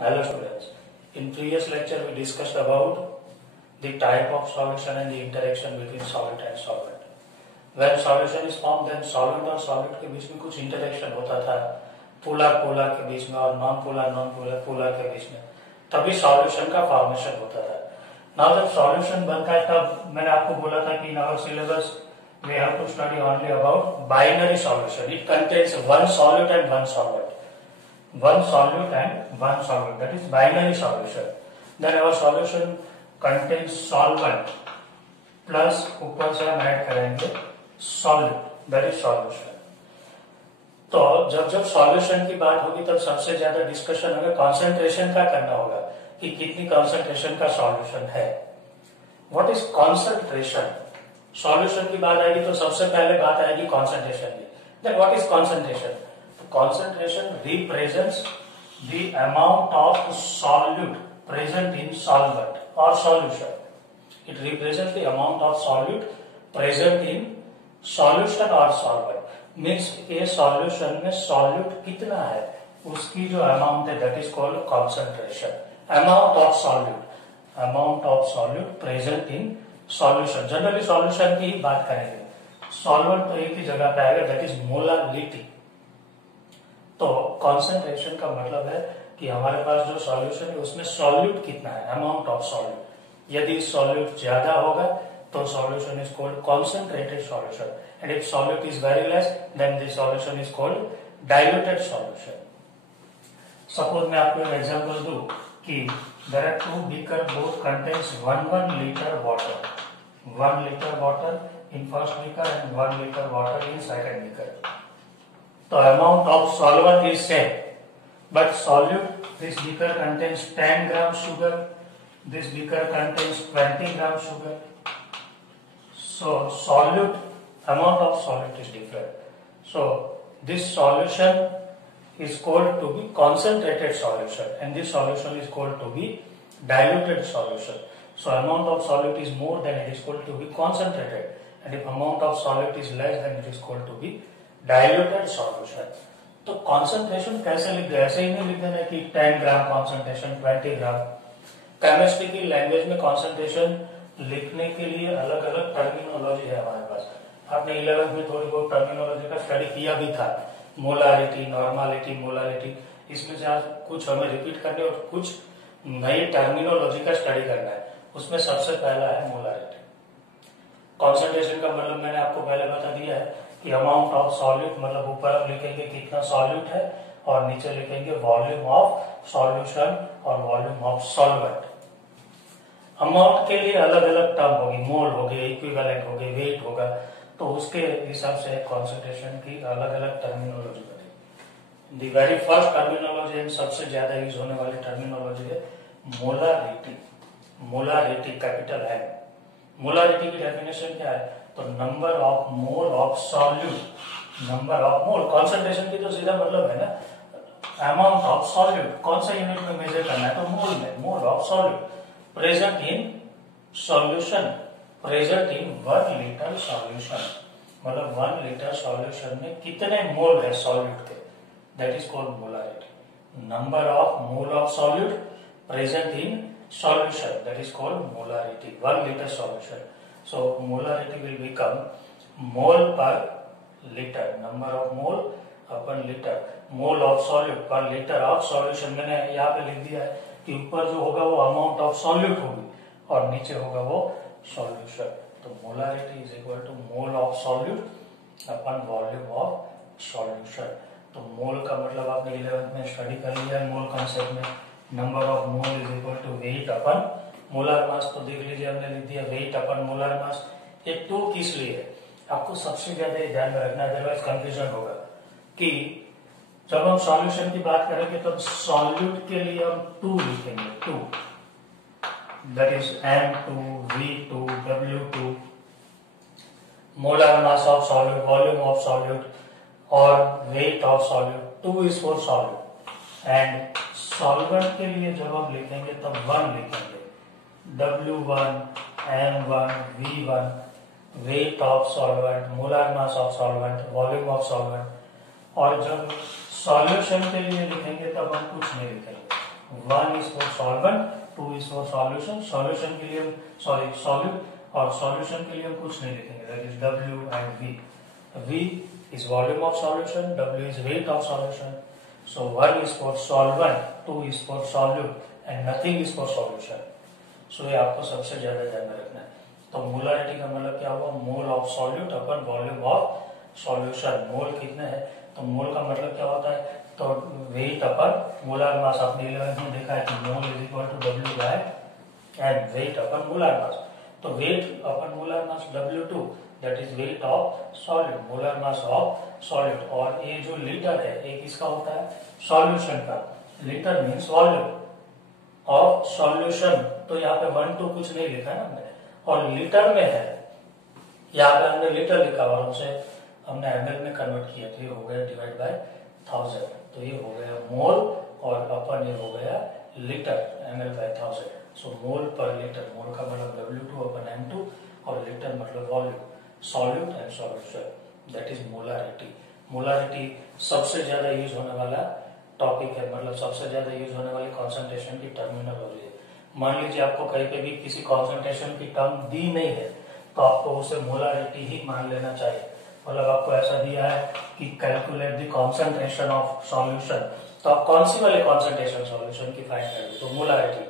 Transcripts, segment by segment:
Hello students. In previous lecture we discussed about the type of solution and the interaction between solid and solvent. When solution is formed then solvent और solid के बीच में कुछ interaction होता था polar polar के बीच में और non polar polar के बीच में, तभी solution का फॉर्मेशन होता था. Now जब solution बनता है तब मैंने आपको बोला था कि in our syllabus we have to study only about binary solution. It contains one solute and one solvent. One solute and one solvent, that is binary solution. Then our solution contains solvent plus ऊपर से हम add करेंगे solute, that is solution. तो जब solution की बात होगी तब सबसे ज्यादा डिस्कशन हमें concentration का करना होगा कि कितनी concentration का solution है. What is concentration? Solution की बात आएगी तो सबसे पहले बात आएगी concentration की. Then what is concentration? Concentration represents the amount of solute present in solvent or solution. It represents the amount of solute present in solution or solvent. Means a solution में solute कितना है उसकी जो amount है that is called concentration. Amount of solute present in solution. Generally solution की ही बात करेंगे. Solvent तो एक ही जगह पे आएगा, that is molality. तो कॉन्सेंट्रेशन का मतलब है कि हमारे पास जो सॉल्यूशन है उसमें सॉल्यूट कितना है, अमाउंट ऑफ सॉल्यूट. यदि सॉल्यूट ज्यादा होगा तो solution is called concentrated solution, and if solute is very less then the solution is called diluted solution. Suppose मैं आपको एक एग्जांपल दूं कि there are two beaker both contains 1 litre water. 1 litre water in first beaker and 1 litre water in second beaker. The amount of solvent is same, but solute, this beaker contains 10 gram sugar, this beaker contains 20 gram sugar. So solute, amount of solute is different. So this solution is called to be concentrated solution, and this solution is called to be diluted solution. So amount of solute is more, then it is called to be concentrated, and if amount of solute is less, then it is called to be diluted solution. तो concentration कैसे लिख दे, ऐसे ही नहीं लिख देना कि 10 ग्राम concentration 20 ग्राम. Chemistry की language में कॉन्सेंट्रेशन लिखने के लिए अलग अलग टर्मिनोलॉजी है हमारे पास. आपने 11th में थोड़ी बहुत टर्मिनोलॉजी का स्टडी किया भी था, मोलारिटी, नॉर्मालिटी, मोलारिटी. इसमें से आज कुछ हमें रिपीट करने और कुछ नई टर्मिनोलॉजी का स्टडी करना है. उसमें सबसे पहला है मोलारिटी. कॉन्सेंट्रेशन का मतलब मैंने आपको पहले बता दिया है कि अमाउंट ऑफ सॉल्यूट, मतलब ऊपर हम लिखेंगे कितना सॉल्यूट है और नीचे लिखेंगे वॉल्यूम ऑफ सॉल्यूशन और वॉल्यूम ऑफ सॉल्वेंट. अमाउंट के लिए अलग अलग टर्म होगी, मोल होगी, इक्विवेलेंट होगी, वेट होगा, तो उसके हिसाब से कॉन्सेंट्रेशन की अलग अलग टर्मिनोलॉजी बनेगी. The very first terminology and सबसे ज्यादा यूज होने वाली टर्मिनोलॉजी है मोलारिटी. मोलारिटी कैपिटल है. मोलारिटी की डेफिनेशन क्या है? तो number of mole of solute. Number of mole, concentration की तो सीधा मतलब है ना अमाउंट ऑफ सॉल्यूट. कौन सा यूनिट में मेजर करना है? तो मोल में. मोल of solute present in solution, present in 1 litre solution. मतलब 1 लीटर सॉल्यूशन में कितने मोल है सॉल्यूट के, that is called molarity. Number of mole of solute present in solution, that is called molarity. 1 liter solution. So molarity will become mole per liter. Number of mole upon liter. Mole of solute per liter of solution. मैंने यहाँ पे लिख दिया है कि ऊपर जो होगा वो amount of solute होगी और नीचे होगा वो solution. तो molarity is equal to mole of solute upon volume of solution. तो mole का मतलब आपने 11th में स्टडी कर लिया है मोल कॉन्सेप्ट में. Number of mole is equal to weight upon molar mass. तो देख लीजिए हमने लिख दिया वेट अपन मोलर मास. ये 2 किस लिए है आपको सबसे ज्यादा ध्यान में रखना, अदरवाइज कंफ्यूजन होगा. कि जब हम सॉल्यूशन की बात करेंगे तब सॉल्यूट के लिए हम 2 लिखेंगे. 2 that is M2, V2, W2. Molar mass of solute, volume of solute और weight of solute. 2 is for solute. And solvent के लिए जब हम लिखेंगे तब 1 लिखेंगे. W1, M1, V1, weight of solvent, molar mass of solvent, volume of solvent. और जब सॉल्यूशन के लिए लिखेंगे तब हम कुछ नहीं लिखेंगे, 1 is for solvent, 2 is for solution. Solution के लिए सॉल्यूट, और सॉल्यूशन के लिए हम कुछ नहीं लिखेंगे, that is W and V. V is volume of solution, W is weight of solution. So 1 is for solvent, 2 is for solute and nothing is for solution. So ये आपको सबसे ज्यादा ध्यान में रखना है. तो मोलारिटी का मतलब क्या हुआ, mole of solute upon volume of solution. Mole कितने हैं, तो मोल का मतलब क्या होता है, तो वेट अपन मोलार मास. आपने 11th में देखा है कि mole is equal to W by and weight upon molar mass. तो weight upon molar mass W2, that is weight of solute, molar mass of solute. और ये जो लीटर है ये किसका होता है, सॉल्यूशन का. Litre means volume of solution. तो यहाँ पे 1 2 कुछ नहीं लिखा है हमने, और लीटर में है, यहाँ पे हमने लीटर लिखा और उसे हमने ml में कन्वर्ट किया, तो ये हो गया डिवाइड बाय 1000. तो ये हो गया मोल और अपन ये हो गया लीटर, ml बाय 1000. सो मोल पर लीटर, मोल का मतलब W2 अपन M2 और लीटर मतलब volume, solute and solution, that is molarity. Molarity सबसे ज्यादा यूज होने वाला टॉपिक है, मतलब सबसे ज्यादा यूज होने वाली कॉन्सेंट्रेशन की टर्मिनोलॉजी है. मान लीजिए आपको कहीं पे भी किसी कॉन्सेंट्रेशन की टर्म दी नहीं है तो आपको उसे मोलारिटी ही मान लेना चाहिए. मतलब आपको ऐसा दिया है कि calculate the concentration of solution, तो आप कौन सी वाले कॉन्सेंट्रेशन सॉल्यूशन की फाइंड करेंगे, तो molarity,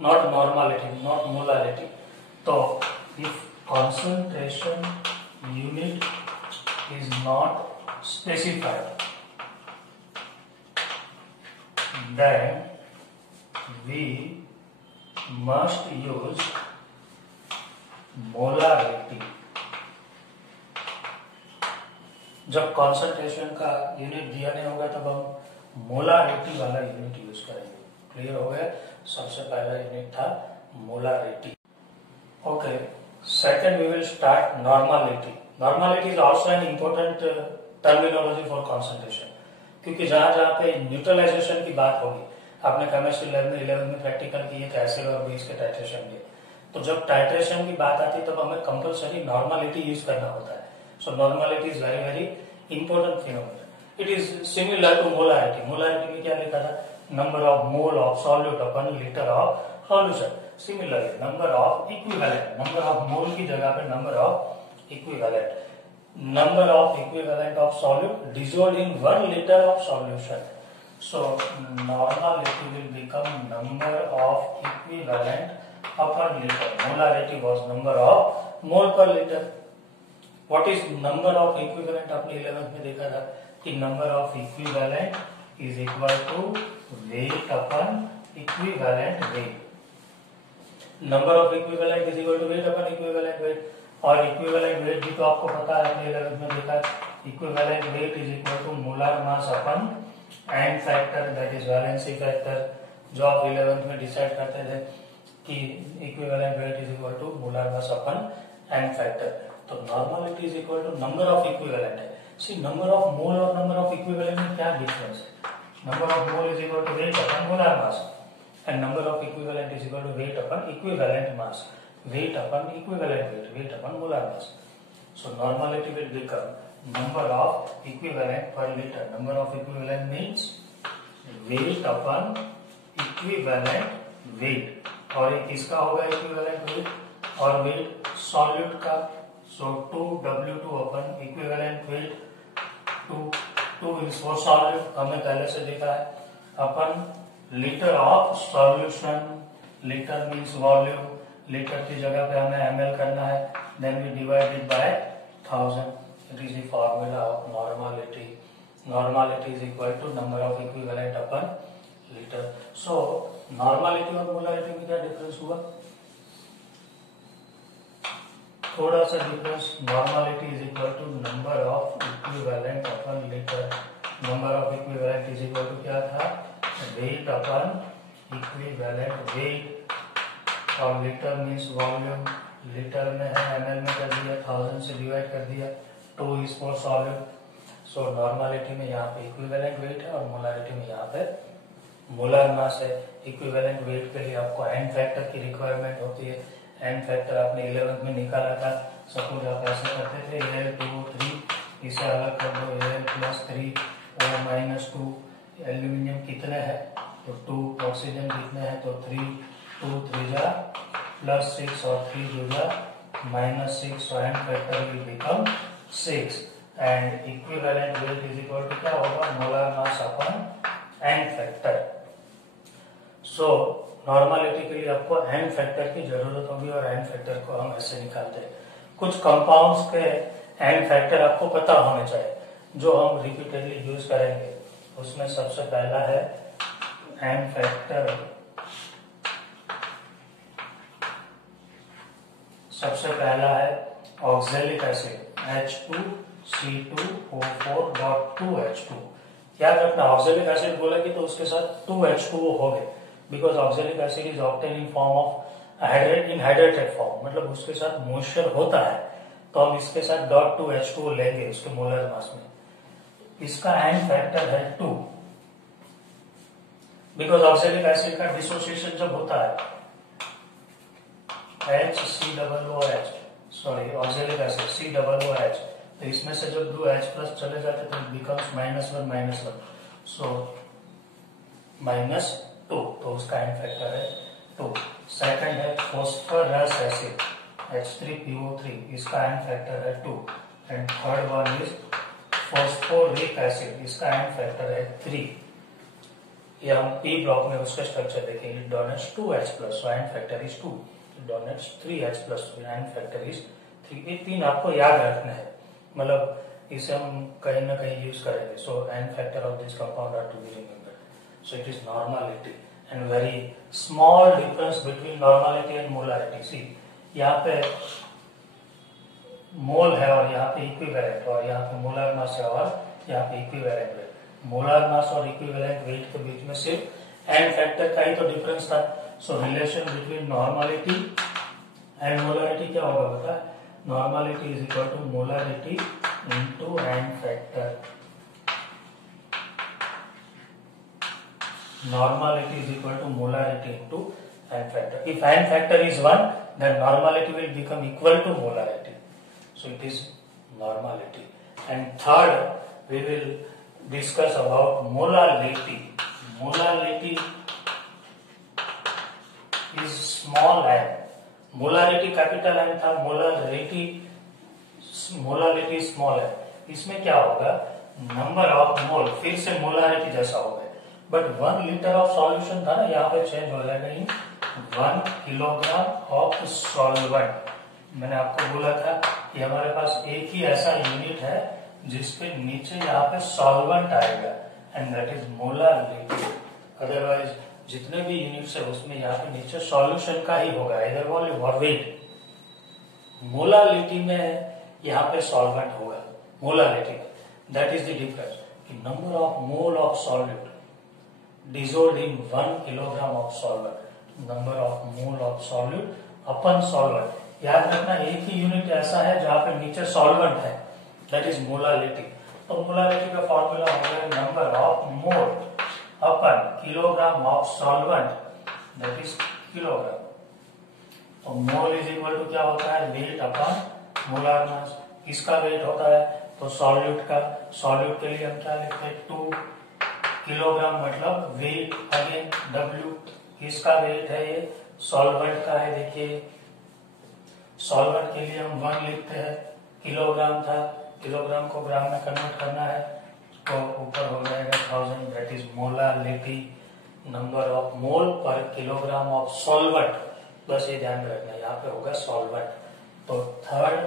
not normality, not molarity. तो if concentration unit is not specified then we must use molarity. जब कॉन्सेंट्रेशन का यूनिट दिया नहीं होगा तब हम मोलारिटी वाला यूनिट यूज करेंगे. क्लियर हो गया. सबसे पहला यूनिट था molarity. Okay, second we will start normality. Normality is also an important terminology for concentration, क्योंकि जहां जहां पे न्यूट्रलाइजेशन की बात होगी, आपने केमिस्ट्री लैब में 11 में प्रैक्टिकल किए थे एसिड और बेस के टाइट्रेशन के, तो जब टाइट्रेशन की बात आती है तब हमें कंपल्सरी नॉर्मालिटी यूज करना होता है. So normality is very very important phenomena. It is similar to molarity. Molarity में क्या लिखा था, number of mole of solute upon litre of solution. Similarly number of equivalent, number of mole की जगह पे number of equivalent, number of equivalent of solute dissolved in 1 liter of solution. So normality will become number of equivalent upon liter. Molarity was number of mole per liter. What is number of equivalent? आपने 11th में देखा था कि number of equivalent is equal to weight upon equivalent weight. Number of equivalent is equal to weight upon equivalent weight. और equivalent weight भी तो आपको पता है, आपने 11th में देखा. Equivalent weight is equal to molar mass upon n factor, that is valency factor, जो आप 11th में डिसाइड करते थे कि equivalent weight is equal to molar mass upon n factor. तो normality is equal to number of equivalent है. See number of मोल और number of equivalent में क्या डिफरेंस है. Number of mole is equal to weight upon molar mass and number of equivalent is equal to weight upon equivalent mass. Weight upon equivalent weight, weight upon molar mass. So normality will become number of equivalent per liter. Number of equivalent means weight upon equivalent weight. और ये किसका होगा equivalent weight, और weight solute का. So 2W2 upon equivalent weight, 2 is for solute, हमने पहले से देखा है, upon liter of solution. Liter means volume, litre की जगह पे हमें ml करना है, then we divide it by 1000. It is the formula of normality. Normality is equal to number of equivalent upon litre. So normality और molarity में क्या difference हुआ, थोड़ा सा difference. Normality is equal to number of equivalent upon litre. Number of equivalent is equal to क्या था, weight upon equivalent weight, और litre means volume. Litre में है, ml में कर दिया, 1000 से डिवाइड कर दिया. 2 is for solute. So normality में यहाँ पे इक्विवेलेंट वेट है और मोलारिटी में यहाँ पे मोलर मास है. इक्विवेलेंट वेट के लिए आपको एन फैक्टर की रिक्वायरमेंट होती है. एन फैक्टर आपने 11th में निकाला था. सपोज आप ऐसे करते थे Al2O3, इसे अलग कर दो, Al+3 O-2. एल्यूमिनियम कितने है, तो 2 ऑक्सीजन कितने हैं, तो 3, 2 3 जा +6 और 3 2 जा -6, so n factor will become 6 and equivalent weight is equal to क्या होगा, molar mass upon n factor. So normality के लिए आपको n फैक्टर की जरूरत होगी और n फैक्टर को हम ऐसे निकालते हैं। कुछ कंपाउंड्स के n फैक्टर आपको पता होने चाहिए जो हम रिपीटेडली यूज करेंगे। उसमें सबसे पहला है n फैक्टर, सबसे पहला है ऑक्सैलिक एसिड H2C2O4.2H2। याद रखना, ऑक्सैलिक एसिड बोलेगी तो उसके साथ 2H2O हो गए, because oxalic acid is obtain in form of hydrated form, मतलब उसके साथ मॉइस्चर होता है, तो हम इसके साथ .2H2O लेंगे उसके मोलर मास में। इसका n फैक्टर है 2, बिकॉज ऑक्सैलिक एसिड का डिसोसिएशन जब होता है HCOOH, sorry oxalic acid COOH, तो इसमें से जब 2H प्लस चले जाते तो बिकम्स -1, सो -2, तो उसका n फैक्टर है 2। सेकंड है फॉस्फोरस एसिड H3PO3, इसका n फैक्टर है 2 and third one is phosphoric acid, इसका n फैक्टर है 3। ये हम P ब्लॉक में उसका स्ट्रक्चर देखेंगे, donates 2H plus, so n factor is 2, donates 3H plus, n factor is 3। ये 3 आपको याद रखना है, मतलब इसे हम कहीं ना कहीं यूज करेंगे। So n factor of this compound are to be remembered. So it is normality and very small difference between normality and molarity. See यहाँ पे मोल है और यहाँ पे इक्विवेलेंट, और यहाँ पे मोलर मास है और यहाँ पे इक्विवेलेंट वेट। मोलर मास और इक्विवेलेंट वेट के बीच में सिर्फ n फैक्टर का ही तो डिफरेंस था। So relation between normality and molarity क्या होगा बता, normality is equal to molarity into n factor. Normality is equal to molarity into n factor. If n factor is 1, then normality will become equal to molarity. So it is normality. And third, we will discuss about molality. Molality is small n. Molarity capital N था, molarity small n. इसमें क्या होगा, number of मोल फिर से molarity जैसा होगा, but 1 litre of solution था ना, यहाँ पे चेंज हो जाएगा 1 किलोग्राम ऑफ सॉल्वेंट। मैंने आपको बोला था कि हमारे पास एक ही ऐसा यूनिट है जिसके नीचे यहाँ पे सॉल्वेंट आएगा, and that is molarity. Otherwise जितने भी यूनिट्स है उसमें यहाँ पे नीचे सॉल्यूशन का ही होगा, इधर वॉल्यूम और वेट। मोलारिटी में यहाँ पे सॉल्वेंट होगा, molarity that is the difference कि number of mole of solute dissolved in 1 kilogram of solvent, number of mole of solute upon solvent। याद रखना, एक ही यूनिट ऐसा है जहां पे नीचे सॉल्वेंट है, दैट इज मोलारिटी। तो मोलारिटी का फॉर्मूला हो गया number of mole upon kilogram of solvent, that is kilogram. तो मोल इज इक्वल टू क्या होता है, वेट अपन मोलार मास। इसका वेट होता है तो सॉल्यूट का, सॉल्यूट के लिए हम क्या लिखते हैं 2 किलोग्राम, मतलब वेट अगेन W। इसका वेट है ये, सॉल्वेंट का है, देखिए सॉल्वेंट के लिए हम 1 लिखते हैं, किलोग्राम था, किलोग्राम को ग्राम में कन्वर्ट करना है तो ऊपर हो जाएगा 1000, that is molarity, number of मोल पर किलोग्राम ऑफ सॉल्वेंट। बस ये ध्यान रखना, यहाँ पे होगा सॉल्वेंट। तो third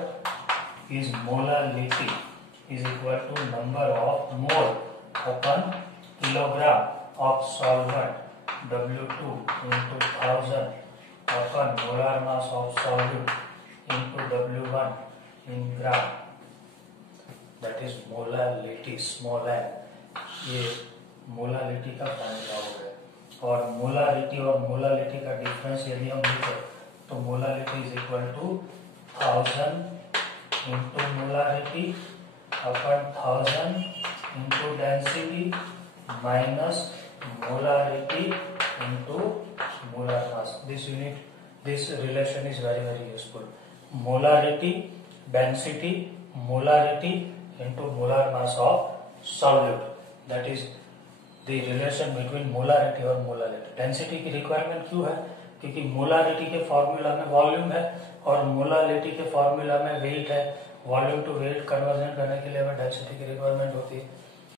is molarity is equal to number of mole upon kilogram of solvent W2 into 1000 upon molar mass of solute into W1 in gram, that is molality small n। ये molarity का formula हो गया। और molarity और molality का difference यदि हम लिखें तो molality is equal to 1000 into molarity upon 1000 into density minus molarity into molar mass. This relation is very useful. Molarity, density, molarity into molar mass of solute. That is the relation between molarity और molality. Density की requirement क्यों है? क्योंकि molarity के formula में volume है और molality के फॉर्मूला में वेट है। वॉल्यूम टू वेट कन्वर्जन करने के लिए हमें डेंसिटी की रिक्वायरमेंट होती है।